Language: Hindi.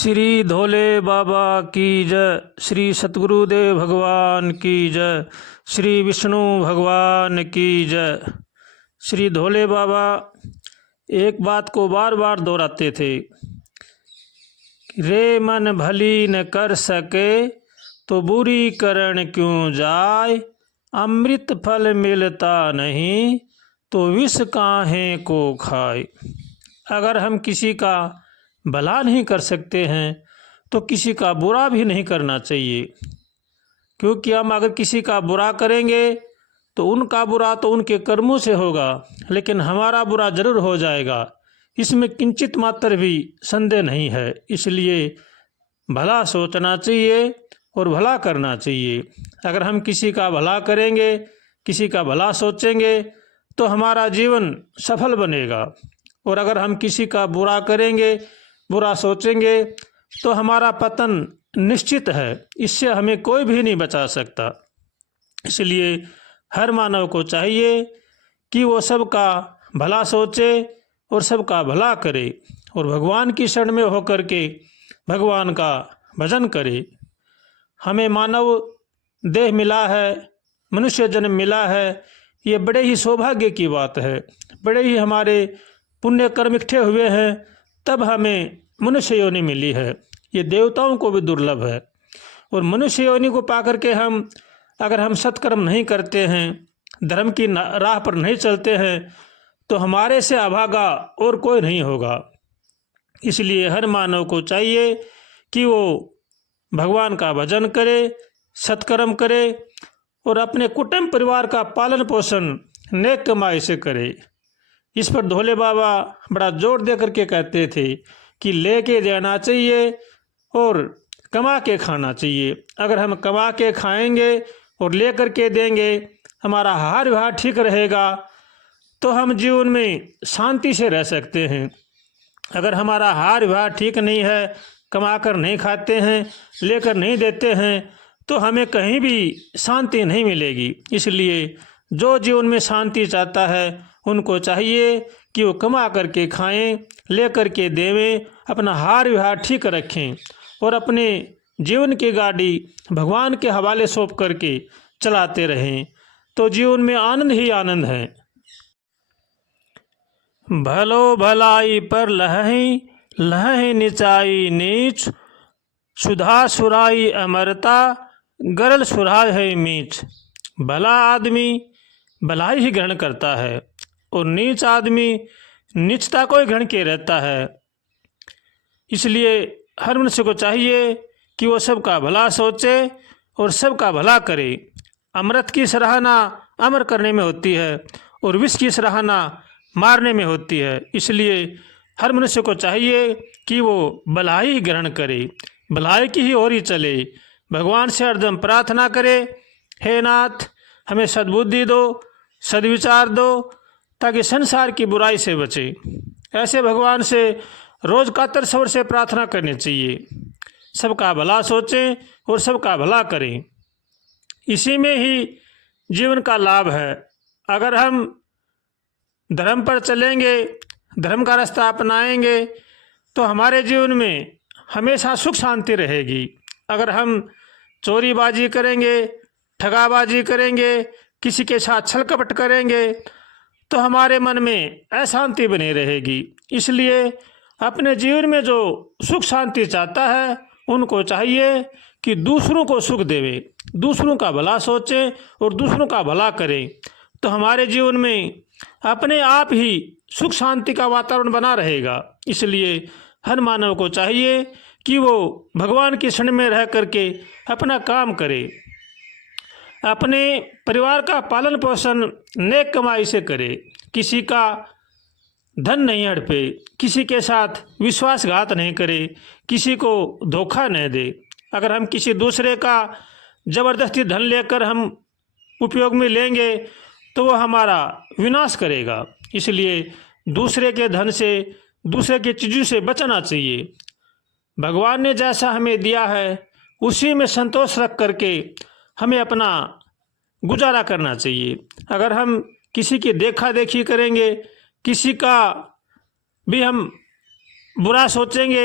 श्री धोले बाबा की जय। श्री सतगुरुदेव भगवान की जय। श्री विष्णु भगवान की जय। श्री धोले बाबा एक बात को बार बार दोहराते थे, रे मन भली न कर सके तो बुरी करण क्यों जाए, अमृत फल मिलता नहीं तो विष काहे को खाए। अगर हम किसी का भला नहीं कर सकते हैं तो किसी का बुरा भी नहीं करना चाहिए, क्योंकि हम अगर किसी का बुरा करेंगे तो उनका बुरा तो उनके कर्मों से होगा, लेकिन हमारा बुरा जरूर हो जाएगा, इसमें किंचित मात्र भी संदेह नहीं है। इसलिए भला सोचना चाहिए और भला करना चाहिए। अगर हम किसी का भला करेंगे, किसी का भला सोचेंगे तो हमारा जीवन सफल बनेगा, और अगर हम किसी का बुरा करेंगे, बुरा सोचेंगे तो हमारा पतन निश्चित है। इससे हमें कोई भी नहीं बचा सकता। इसलिए हर मानव को चाहिए कि वो सबका भला सोचे और सबका भला करे, और भगवान की शरण में होकर के भगवान का भजन करे। हमें मानव देह मिला है, मनुष्य जन्म मिला है, ये बड़े ही सौभाग्य की बात है। बड़े ही हमारे पुण्य कर्म इकट्ठे हुए हैं, तब हमें मनुष्य योनि मिली है। ये देवताओं को भी दुर्लभ है। और मनुष्य योनि को पाकर के अगर हम सत्कर्म नहीं करते हैं, धर्म की राह पर नहीं चलते हैं, तो हमारे से अभागा और कोई नहीं होगा। इसलिए हर मानव को चाहिए कि वो भगवान का भजन करे, सत्कर्म करे और अपने कुटुंब परिवार का पालन पोषण नेक कमाई से करे। इस पर धोले बाबा बड़ा जोर दे करके कहते थे कि लेके देना चाहिए और कमा के खाना चाहिए। अगर हम कमा के खाएंगे और ले करके देंगे, हमारा हार व्यवहार ठीक रहेगा तो हम जीवन में शांति से रह सकते हैं। अगर हमारा हार व्यवहार ठीक नहीं है, कमा कर नहीं खाते हैं, लेकर नहीं देते हैं, तो हमें कहीं भी शांति नहीं मिलेगी। इसलिए जो जीवन में शांति चाहता है उनको चाहिए कि वो कमा करके खाएं, ले करके देवें, अपना हार व्यवहार ठीक रखें और अपने जीवन की गाड़ी भगवान के हवाले सौंप करके चलाते रहें, तो जीवन में आनंद ही आनंद है। भलो भलाई पर लहहीं, लहहीं नीचाई नीच, सुधा सुराई अमरता, गरल सुराय है मीच। भला आदमी भलाई ही ग्रहण करता है और नीच आदमी नीचता को ही ग्रहण किए रहता है। इसलिए हर मनुष्य को चाहिए कि वो सबका भला सोचे और सबका भला करे। अमृत की सराहना अमर करने में होती है और विष की सराहना मारने में होती है। इसलिए हर मनुष्य को चाहिए कि वो भलाई ही ग्रहण करे, भलाई की ही ओर ही चले, भगवान से हरदम प्रार्थना करे, हे नाथ हमें सद्बुद्धि दो, सद्विचार दो, ताकि संसार की बुराई से बचे। ऐसे भगवान से रोज कातर स्वर से प्रार्थना करनी चाहिए। सबका भला सोचें और सबका भला करें, इसी में ही जीवन का लाभ है। अगर हम धर्म पर चलेंगे, धर्म का रास्ता अपनाएंगे, तो हमारे जीवन में हमेशा सुख शांति रहेगी। अगर हम चोरीबाजी करेंगे, ठगाबाजी करेंगे, किसी के साथ छल कपट करेंगे, तो हमारे मन में अशांति बनी रहेगी। इसलिए अपने जीवन में जो सुख शांति चाहता है उनको चाहिए कि दूसरों को सुख देवे, दूसरों का भला सोचें और दूसरों का भला करें, तो हमारे जीवन में अपने आप ही सुख शांति का वातावरण बना रहेगा। इसलिए हर मानव को चाहिए कि वो भगवान की शरण में रह करके अपना काम करे, अपने परिवार का पालन पोषण नेक कमाई से करे, किसी का धन नहीं हड़पे, किसी के साथ विश्वासघात नहीं करे, किसी को धोखा नहीं दे। अगर हम किसी दूसरे का ज़बरदस्ती धन लेकर हम उपयोग में लेंगे तो वो हमारा विनाश करेगा। इसलिए दूसरे के धन से, दूसरे की चीज़ों से बचना चाहिए। भगवान ने जैसा हमें दिया है उसी में संतोष रख करके हमें अपना गुजारा करना चाहिए। अगर हम किसी की देखा देखी करेंगे, किसी का भी हम बुरा सोचेंगे